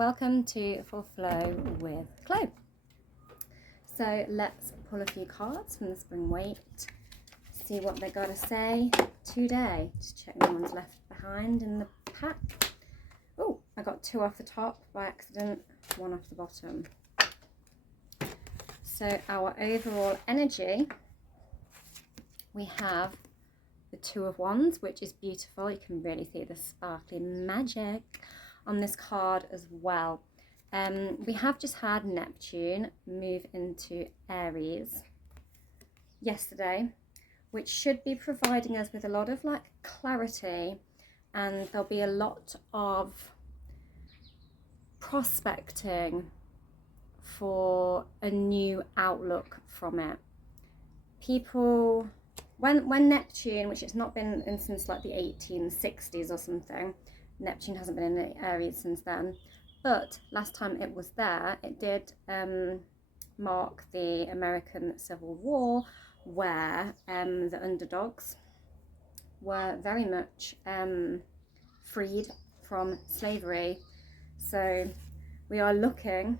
welcome to Full Flow with Chloe. So let's pull a few cards from the Spring Weight, see what they got to say today. Just check no one's left behind in the pack. Oh, I got 2 off the top by accident, 1 off the bottom. So our overall energy, we have the 2 of Wands, which is beautiful. You can really see the sparkly magic on this card as well. We have just had Neptune move into Aries yesterday, which should be providing us with a lot of like clarity, and there'll be a lot of prospecting for a new outlook from it. People, when Neptune, which it's not been in since like the 1860s or something, Neptune hasn't been in Aries since then, but last time it was there, it did mark the American Civil War, where the underdogs were very much freed from slavery. So we are looking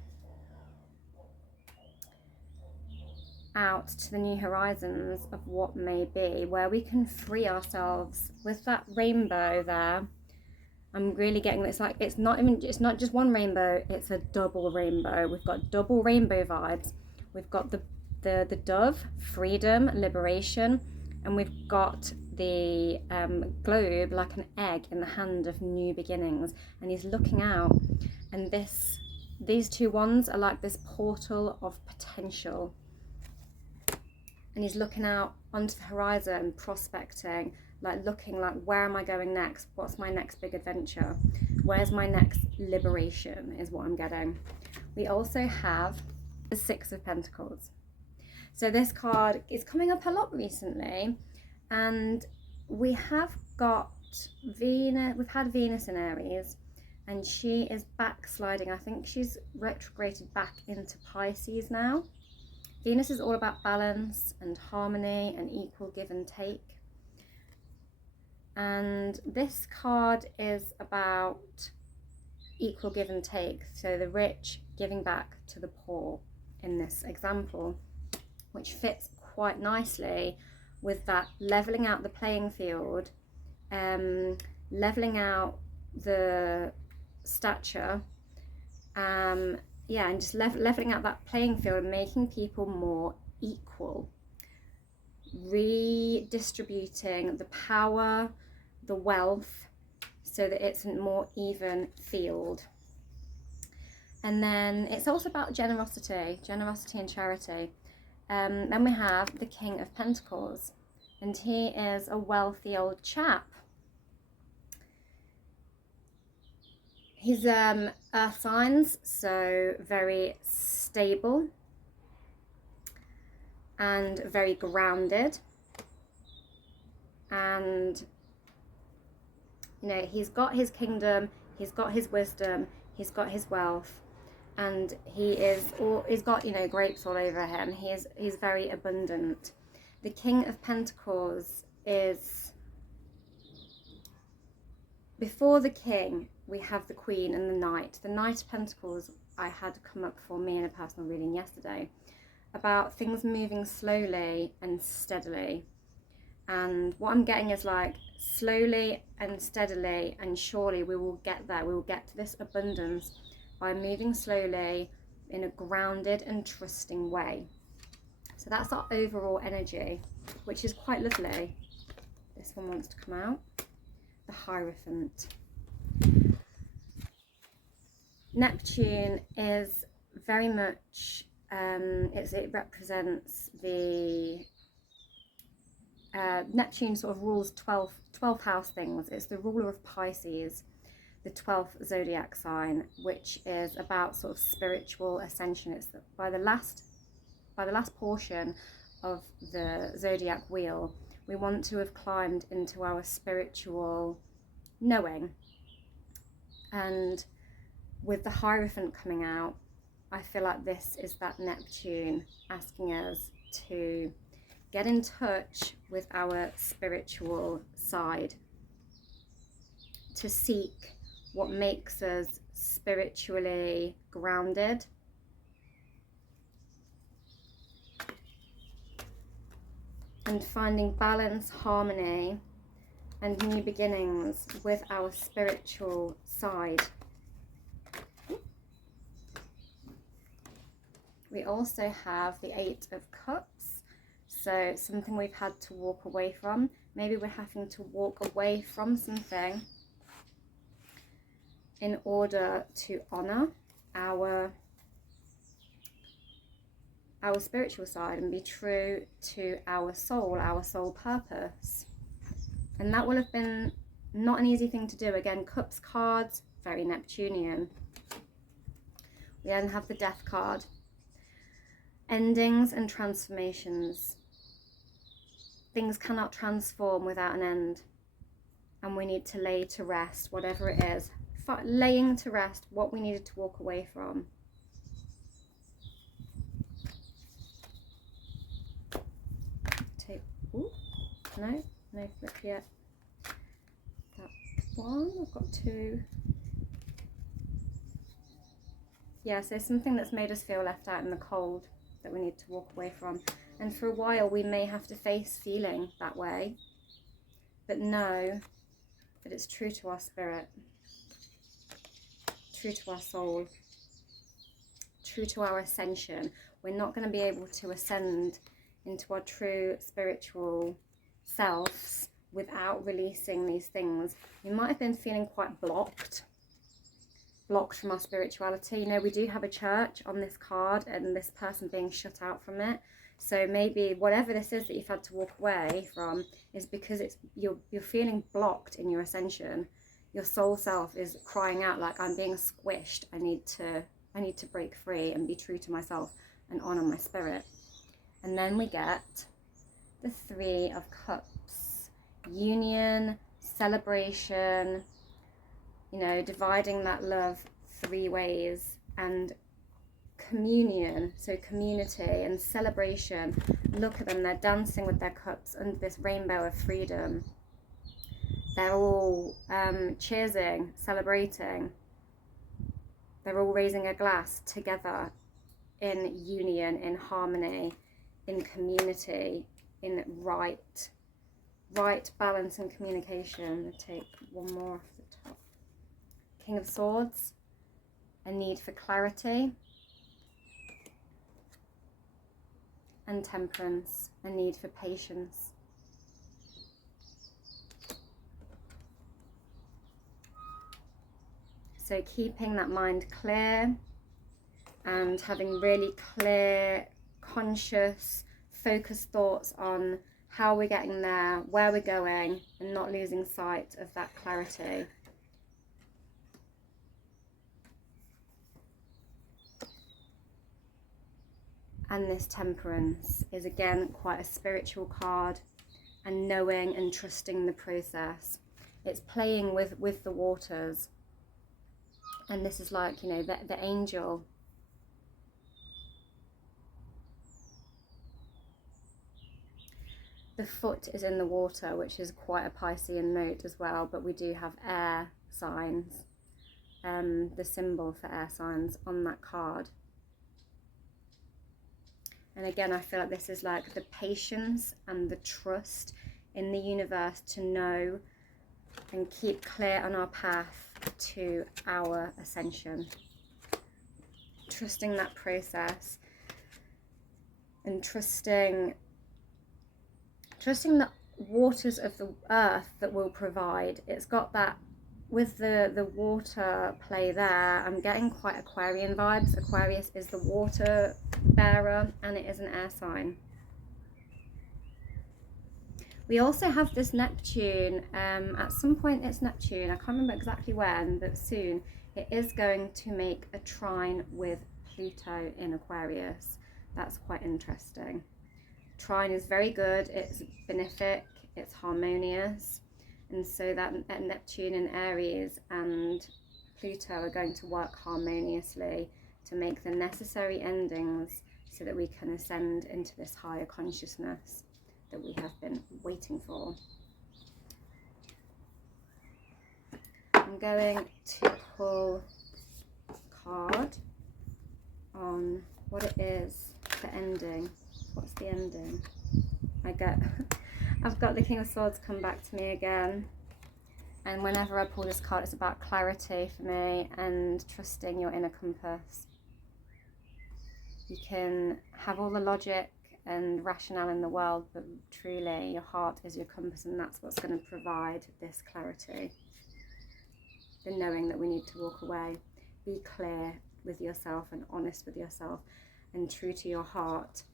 out to the new horizons of what may be, where we can free ourselves with that rainbow there. I'm really getting this, like it's not just one rainbow, it's a double rainbow. We've got double rainbow vibes. We've got the dove, freedom, liberation, and we've got the globe like an egg in the hand of new beginnings, and he's looking out, and these 2 wands are like this portal of potential, and he's looking out onto the horizon, prospecting, like looking like, where am I going next? What's my next big adventure? Where's my next liberation is what I'm getting. We also have the 6 of Pentacles. So this card is coming up a lot recently, and we have got Venus, we've had Venus in Aries, and she is backsliding. I think she's retrograded back into Pisces now. Venus is all about balance and harmony and equal give and take. And this card is about equal give and take. So the rich giving back to the poor in this example, which fits quite nicely with that leveling out the playing field, leveling out the stature, and just leveling out that playing field and making people more equal, redistributing the power, the wealth, so that it's a more even field. And then it's also about generosity and charity. Then we have the King of Pentacles, and he is a wealthy old chap. He's earth signs, so very stable and very grounded, and you know, he's got his kingdom, he's got his wisdom, he's got his wealth, and he's got, you know, grapes all over him. He's very abundant. The King of Pentacles is, before the king we have the Queen and the Knight. The Knight of Pentacles I had come up for me in a personal reading yesterday, about things moving slowly and steadily. And what I'm getting is like, slowly and steadily and surely we will get there. We will get to this abundance by moving slowly in a grounded and trusting way. So that's our overall energy, which is quite lovely. This one wants to come out. The Hierophant. Neptune is very much, it represents the, Neptune sort of rules 12th house things. It's the ruler of Pisces, the 12th zodiac sign, which is about sort of spiritual ascension. It's by the last portion of the zodiac wheel, we want to have climbed into our spiritual knowing. And with the Hierophant coming out, I feel like this is that Neptune asking us to get in touch with our spiritual side, to seek what makes us spiritually grounded. And finding balance, harmony, and new beginnings with our spiritual side. We also have the Eight of Cups. So something we've had to walk away from. Maybe we're having to walk away from something in order to honor our spiritual side and be true to our soul purpose. And that will have been not an easy thing to do. Again, Cups cards, very Neptunian. We then have the Death card. Endings and transformations. Things cannot transform without an end. And we need to lay to rest whatever it is. Laying to rest what we needed to walk away from. No flip yet. That one, I've got two. Yeah, so something that's made us feel left out in the cold that we need to walk away from. And for a while we may have to face feeling that way, but know that it's true to our spirit, true to our soul, true to our ascension. We're not going to be able to ascend into our true spiritual selves without releasing these things. We might have been feeling quite blocked from our spirituality. You know, we do have a church on this card and this person being shut out from it. So maybe whatever this is that you've had to walk away from is because you're feeling blocked in your ascension. Your soul self is crying out like, I'm being squished. I need to break free and be true to myself and honor my spirit. And then we get the Three of Cups. Union, celebration, you know, dividing that love 3 ways, and communion, so community and celebration. Look at them, they're dancing with their cups under this rainbow of freedom. They're all cheersing, celebrating. They're all raising a glass together in union, in harmony, in community, in right balance and communication. I'll take one more off the top. King of Swords, a need for clarity, and Temperance, a need for patience. So keeping that mind clear and having really clear, conscious, focused thoughts on how we're getting there, where we're going, and not losing sight of that clarity. And this Temperance is again quite a spiritual card, and knowing and trusting the process. It's playing with the waters. And this is like, you know, the angel. The foot is in the water, which is quite a Piscean note as well, but we do have air signs, the symbol for air signs on that card. And again, I feel like this is like the patience and the trust in the universe to know and keep clear on our path to our ascension. Trusting that process and trusting the waters of the earth that will provide. It's got that, with the water play there, I'm getting quite Aquarian vibes. Aquarius is the water bearer and it is an air sign. We also have this Neptune, at some point it's Neptune, I can't remember exactly when, but soon it is going to make a trine with Pluto in Aquarius. That's quite interesting. Trine is very good, it's benefic, it's harmonious, and so that Neptune in Aries and Pluto are going to work harmoniously to make the necessary endings so that we can ascend into this higher consciousness that we have been waiting for. I'm going to pull on what it is, the ending. What's the ending? I've got the King of Swords come back to me again. And whenever I pull this card, it's about clarity for me and trusting your inner compass. You can have all the logic and rationale in the world, but truly your heart is your compass, and that's what's going to provide this clarity. The knowing that we need to walk away. Be clear with yourself and honest with yourself and true to your heart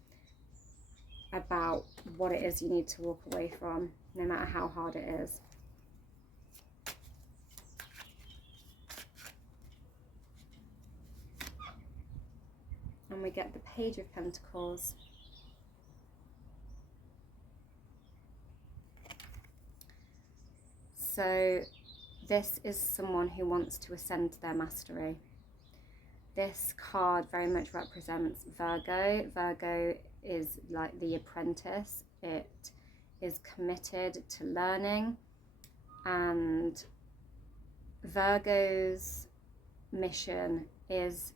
about what it is you need to walk away from, no matter how hard it is. And we get the Page of Pentacles. So this is someone who wants to ascend to their mastery. This card very much represents Virgo. Virgo is like the apprentice. It is committed to learning, and Virgo's mission is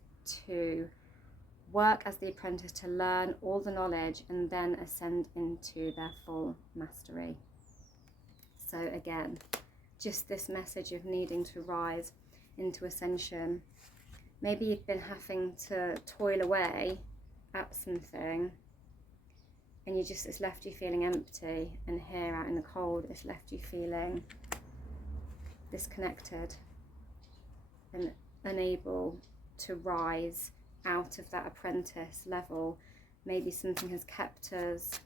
to work as the apprentice to learn all the knowledge and then ascend into their full mastery. So again, just this message of needing to rise into ascension. Maybe you've been having to toil away at something and it's left you feeling empty, and here out in the cold it's left you feeling disconnected and unable to rise out of that apprentice level. Maybe something has kept us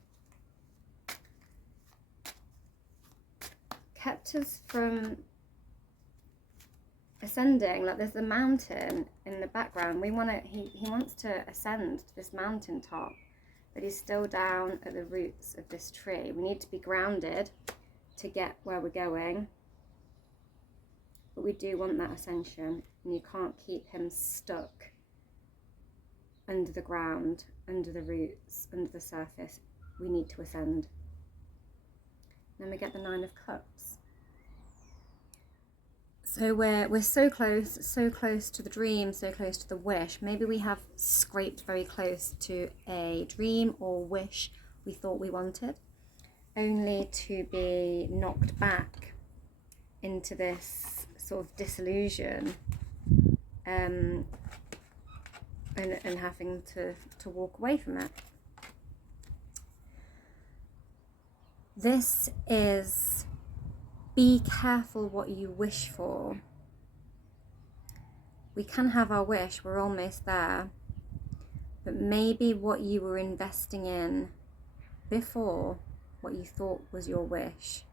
from ascending. Like there's a mountain in the background. He wants to ascend to this mountain top, but he's still down at the roots of this tree. We need to be grounded to get where we're going, but we do want that ascension, and you can't keep him stuck under the ground, under the roots, under the surface. We need to ascend. Then we get the Nine of Cups. So we're so close to the dream, so close to the wish. Maybe we have scraped very close to a dream or wish we thought we wanted, only to be knocked back into this sort of disillusion, and having to walk away from it. This is, be careful what you wish for. We can have our wish, we're almost there, but maybe what you were investing in before, what you thought was your wish,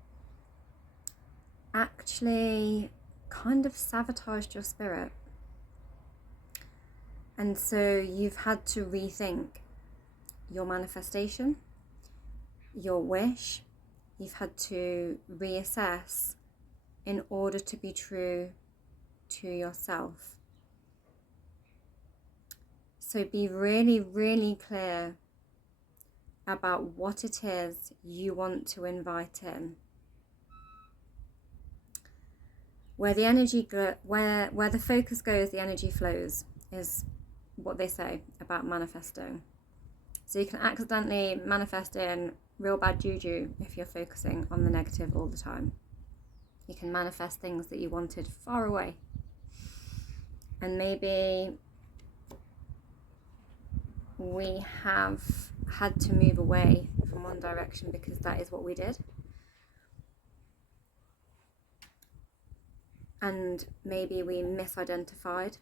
actually kind of sabotaged your spirit. And so you've had to rethink your manifestation, your wish. You've had to reassess in order to be true to yourself. So be really, really clear about what it is you want to invite in. Where the energy, where the focus goes, the energy flows, is what they say about manifesting. So you can accidentally manifest in real bad juju if you're focusing on the negative all the time. You can manifest things that you wanted far away. And maybe we have had to move away from one direction because that is what we did. And maybe we misidentified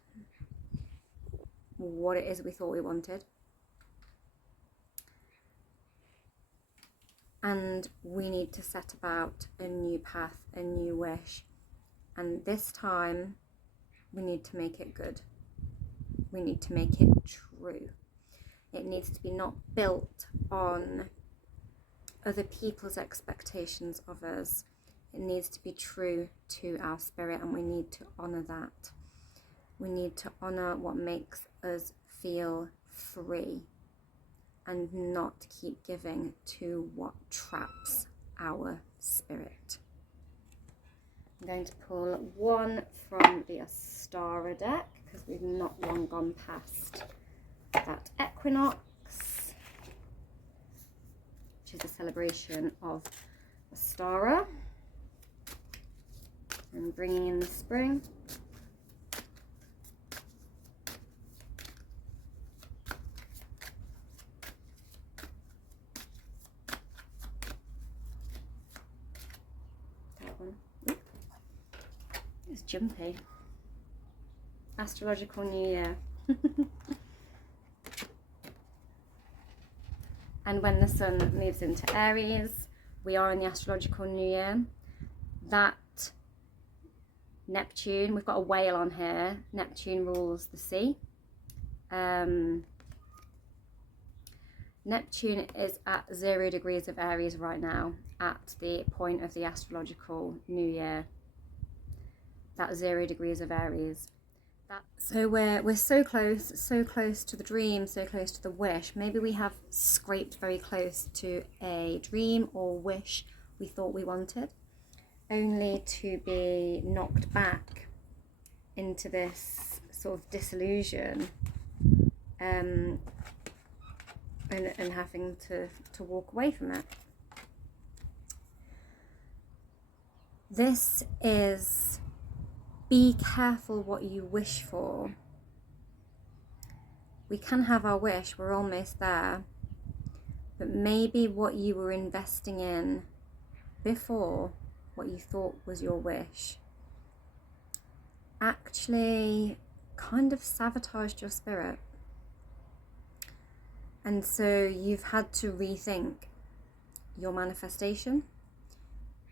what it is we thought we wanted. And we need to set about a new path, a new wish. And this time, we need to make it good. We need to make it true. It needs to be not built on other people's expectations of us. It needs to be true to our spirit, and we need to honour that. We need to honour what makes us feel free, and not keep giving to what traps our spirit. I'm going to pull one from the Astara deck because we've not long gone past that equinox, which is a celebration of Ostara and bringing in the spring. That one. Oop. It's jumpy. Astrological New Year. And when the sun moves into Aries, we are in the astrological New Year. That Neptune, we've got a whale on here. Neptune rules the sea. Neptune is at 0 degrees of Aries right now, at the point of the astrological New Year. That's 0 degrees of Aries. So we're so close to the dream, so close to the wish. Maybe we have scraped very close to a dream or wish we thought we wanted, only to be knocked back into this sort of disillusion, and having to walk away from it. This is, be careful what you wish for. We can have our wish, we're almost there, but maybe what you were investing in before, what you thought was your wish, actually kind of sabotaged your spirit. And so you've had to rethink your manifestation,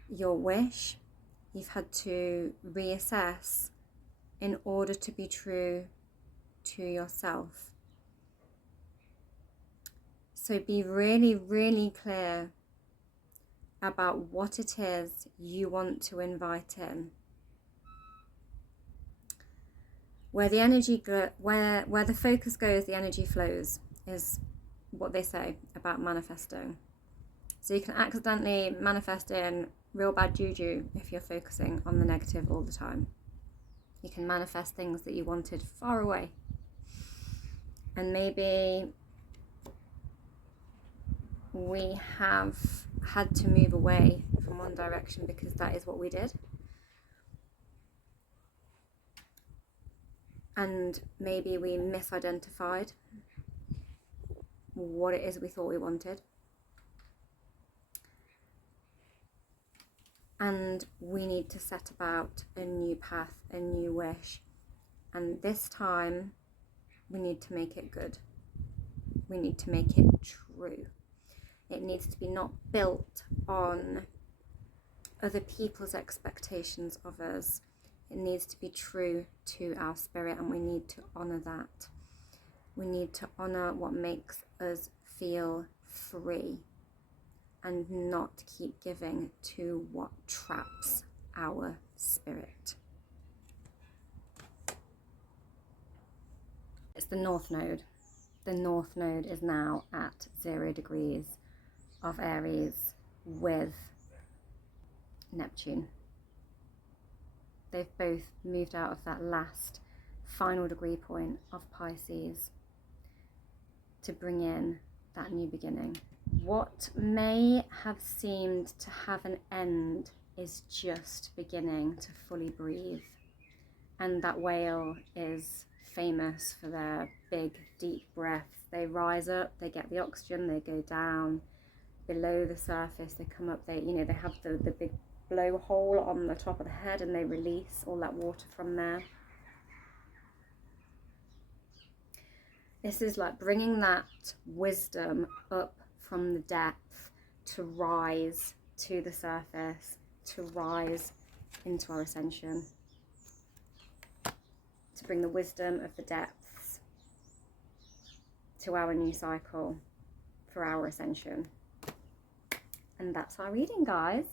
your wish. You've had to reassess in order to be true to yourself. So be really, really clear about what it is you want to invite in. Where the energy where the focus goes, the energy flows, is what they say about manifesting. So you can accidentally manifest in real bad juju if you're focusing on the negative all the time. You can manifest things that you wanted far away. And maybe we have had to move away from one direction because that is what we did. And maybe we misidentified what it is we thought we wanted. And we need to set about a new path, a new wish. And this time, we need to make it good. We need to make it true. It needs to be not built on other people's expectations of us. It needs to be true to our spirit, and we need to honour that. We need to honour what makes us feel free, and not keep giving to what traps our spirit. It's the North Node. The North Node is now at 0 degrees of Aries with Neptune. They've both moved out of that last final degree point of Pisces to bring in that new beginning. What may have seemed to have an end is just beginning to fully breathe. And that whale is famous for their big, deep breaths. They rise up, they get the oxygen, they go down below the surface, they come up, they have the big blowhole on the top of the head, and they release all that water from there. This is like bringing that wisdom up from the depth to rise to the surface, to rise into our ascension, to bring the wisdom of the depths to our new cycle for our ascension. And that's our reading, guys.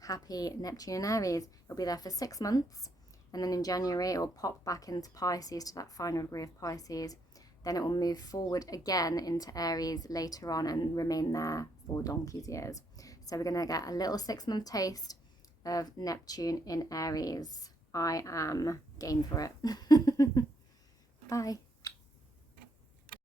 Happy Neptune and Aries. It'll be there for 6 months, and then in January it will pop back into Pisces, to that final degree of Pisces. Then it will move forward again into Aries later on and remain there for donkey's years. So we're going to get a little 6-month taste of Neptune in Aries. I am game for it. Bye.